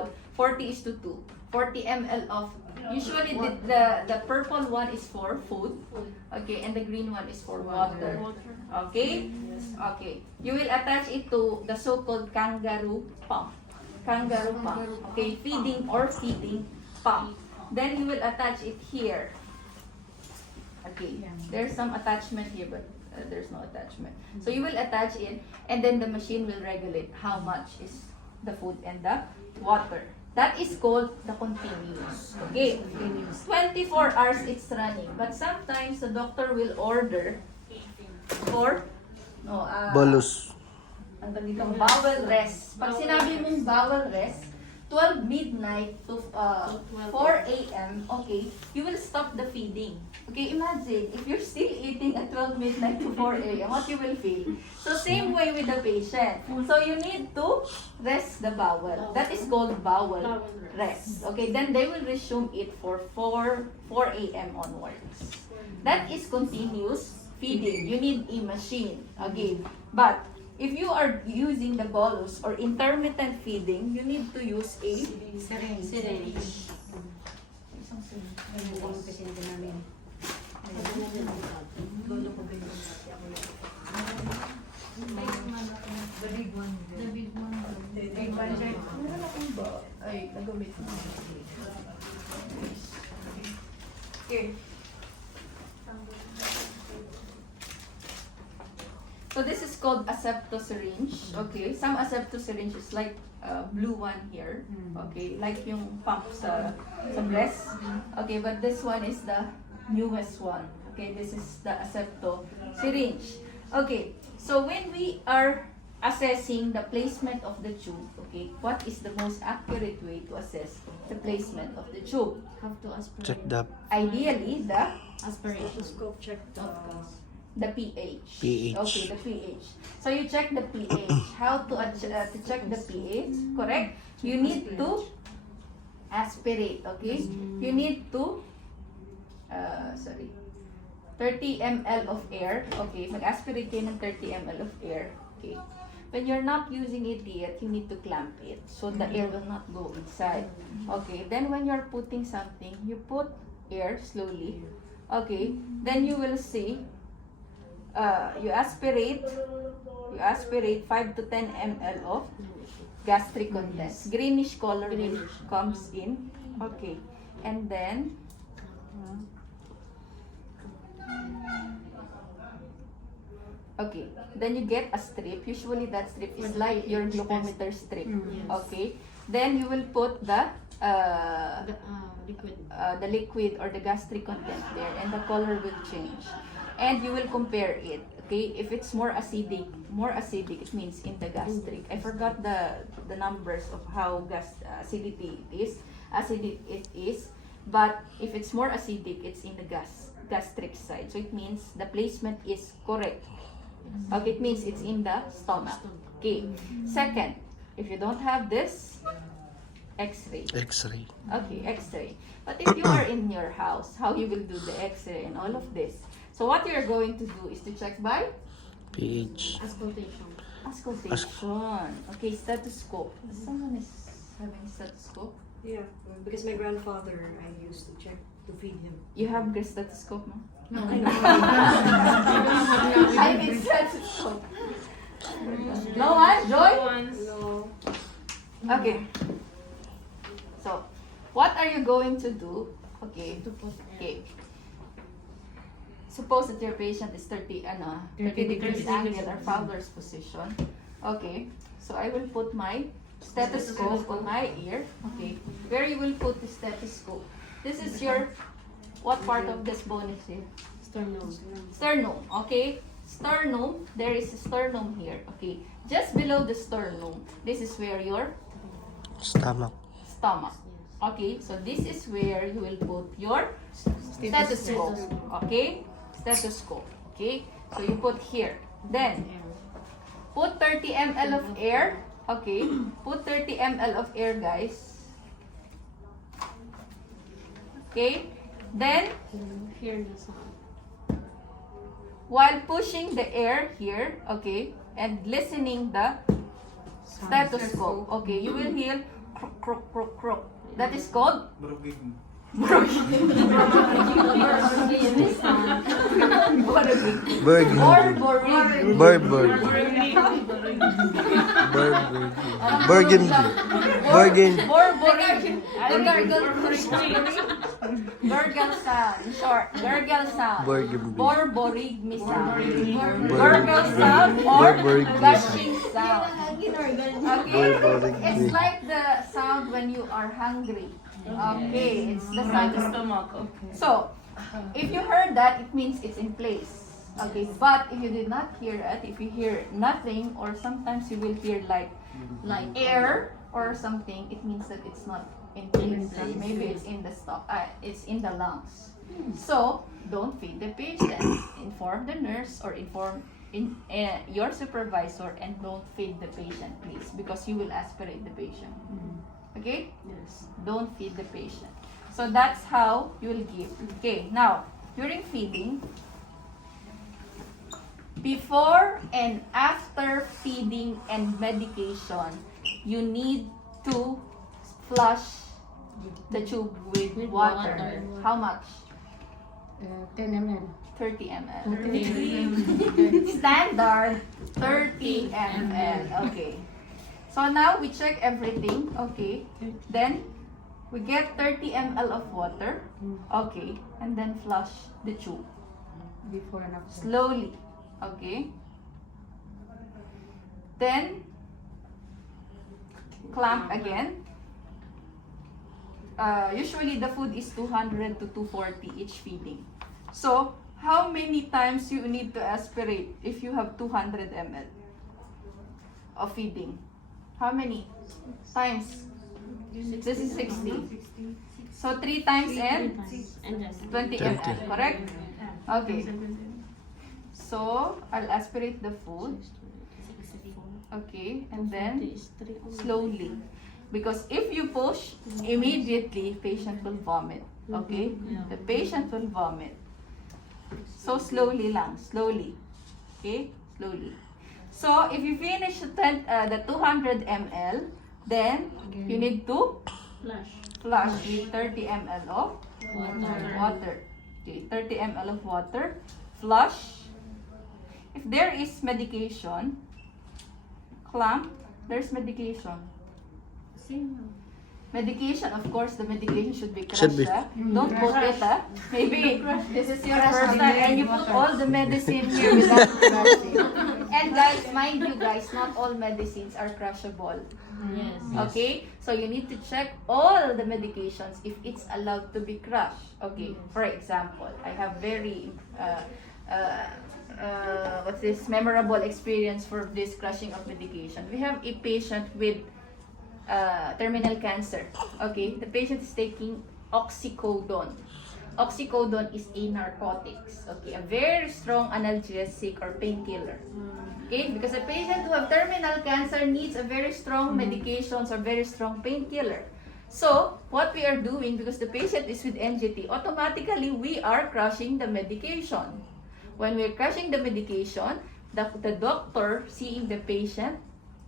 example, 40 is to 2. 40 ml of, usually the purple one is for food, okay, and the green one is for water. Okay? Okay. You will attach it to the so-called kangaroo pump. Kangaroo pump. Okay, feeding or feeding pump. Then you will attach it here. Okay, there's some attachment here, but there's no attachment. So you will attach it, and then the machine will regulate how much is the food and the water. That is called the continuous. Okay, 24 hours it's running, but sometimes the doctor will order for Bolus. ang tawag bowel rest. Pag sinabi mong bowel rest, 12 midnight to 4 a.m., okay, you will stop the feeding. Okay, imagine, if you're still eating at 12 midnight to 4 a.m., what you will feel? So, same way with the patient. So, you need to rest the bowel. That is called bowel rest. Okay, then they will resume it for 4 a.m. onwards. That is continuous feeding. You need a machine. Okay, but if you are using the bolus or intermittent feeding, you need to use a syringe. The big one. The big one. Meron akong ba? Ay, nagamit mo. Okay. So this is called asepto syringe. Okay, some asepto syringe is like blue one here. Okay, like yung pump sa breast. Okay, but this one is the newest one. Okay, this is the asepto syringe. Okay, so when we are assessing the placement of the tube, okay, what is the most accurate way to assess the placement of the tube? Have to aspirate. Check the Ideally, the Aspiration. Scope check the pH. pH. Okay, the pH. So you check the pH. How to check the pH? Correct? You need to aspirate. Okay? You need to 30 ml of air. Okay, mag-aspirate kayo ng 30 ml of air. Okay. When you're not using it yet, you need to clamp it so the air will not go inside. Okay, then when you're putting something, you put air slowly. Okay, then you will see you aspirate 5 to 10 ml of gastric contents. Greenish color will comes in. Okay, and then then you get a strip. Usually that strip is like your glucometer strip. Okay, then you will put the liquid or the gastric content there, and the color will change, and you will compare it. Okay, if it's more acidic, it means in the gastric. I forgot the numbers of how acidity it is, but if it's more acidic, it's in the gastric side. So it means the placement is correct. Okay, it means it's in the stomach. Okay. Second, if you don't have this, X-ray. X-ray. Okay, X-ray. But if you are in your house, how you will do the X-ray and all of this? So what you're going to do is to check by pH. Auscultation. auscultation. Okay, stethoscope. Someone is having stethoscope. Yeah, because my grandfather, I used to check to feed him. You have a stethoscope, no? No, I know. I mean stethoscope. No one? Joy? No. Okay. So, what are you going to do? Okay. To put Okay. Suppose that your patient is 30 degrees angle or Fowler's position. Okay. So, I will put my stethoscope on my ear. Okay. Where you will put the stethoscope? This is your, what part of this bone is here? sternum. Sternum. Okay. Sternum. There is a sternum here. Okay. Just below the sternum, this is where your Stomach. stomach. Okay, so this is where you will put your stethoscope. Okay, stethoscope. Okay, so you put here. Then put 30 ml of air. Okay, put 30 ml of air, guys. Okay, then Here the sound. while pushing the air here, okay, and listening the stethoscope, okay, you will hear crook, crook, crook, crook. That is called Burgundy. Burgundy. Burgundy. Burgundy. Gurgle sound. In short, gurgle sound. Burgundy. Borborygmi sound. Burgundy. Gurgle sound or Burgundy. gushing sound. Okay? Burgundy. It's like the sound when you are hungry. Okay, it's the sound of stomach. So, if you heard that, it means it's in place. Okay, but if you did not hear it, if you hear nothing, or sometimes you will hear like air or something, it means that it's not in place. Maybe it's in the it's in the lungs. So, don't feed the patient. Inform the nurse or inform your supervisor and don't feed the patient, please, because you will aspirate the patient. Okay? Yes. Don't feed the patient. So that's how you will give. Okay, now, during feeding, before and after feeding and medication, you need to flush the tube with water. How much? 10 ml. 30 ml. Standard 30 ml. Okay. So now we check everything. Okay. Then we get 30 ml of water. Okay. And then flush the tube. Before and after. Slowly. Okay. Then clamp again. Usually the food is 200 to 240 each feeding. So how many times you need to aspirate if you have 200 ml of feeding? How many times? This is 60. So 3 times and 20 ml, correct? Okay. So I'll aspirate the food. Okay, and then slowly. Because if you push, immediately patient will vomit. Okay? The patient will vomit. So slowly lang, slowly. Okay? Slowly. So if you finish the 200 ml, then you need to flush with 30 ml of water. Okay, 30 ml of water. Flush. If there is medication, clamp, there's medication. Medication, of course, the medication should be crushed. Should be. Don't put it, maybe this is your first time and you put all the medicine here without crushing. And guys, mind you guys, not all medicines are crushable. Yes. Okay? So you need to check all the medications if it's allowed to be crushed. Okay, for example, I have very what's this memorable experience for this crushing of medication. We have a patient with terminal cancer. Okay, the patient is taking oxycodone. Oxycodone is a narcotics. Okay, a very strong analgesic or painkiller. Okay, because a patient who have terminal cancer needs a very strong medications or very strong painkiller. So, what we are doing, because the patient is with NGT, automatically we are crushing the medication. When we are crushing the medication, the doctor, seeing the patient,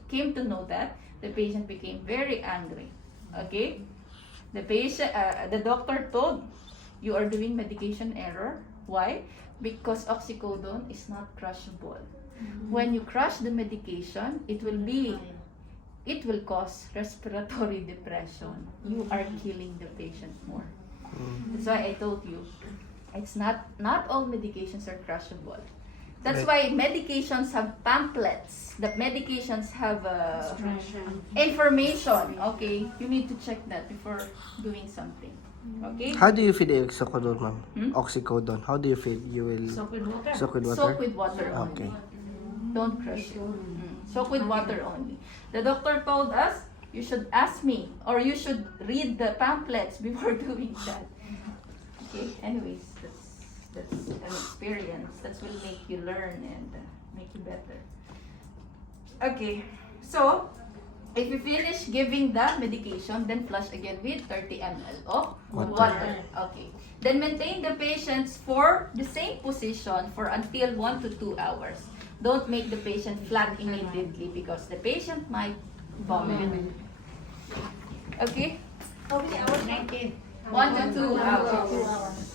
came to know that the patient became very angry. Okay? The doctor told, you are doing medication error. Why? Because oxycodone is not crushable. When you crush the medication, it will cause respiratory depression. You are killing the patient more. That's why I told you, it's not all medications are crushable. That's why medications have pamphlets. The medications have information. Okay, you need to check that before doing something. Okay. How do you feed the oxycodone, ma'am? Oxycodone. How do you feed? You will Soak with water. soak with water? Soak with water only. Okay. Don't crush it. Soak with water only. The doctor told us you should ask me or you should read the pamphlets before doing that. Okay. Anyways, that's an experience that will make you learn and make you better. Okay. So if you finish giving the medication, then flush again with 30 ml of water. Okay. Then maintain the patients for the same position for until 1 to 2 hours. Don't make the patient flat immediately because the patient might vomit. Okay? How many hours? 19. 1 to 2 hours. 2 hours.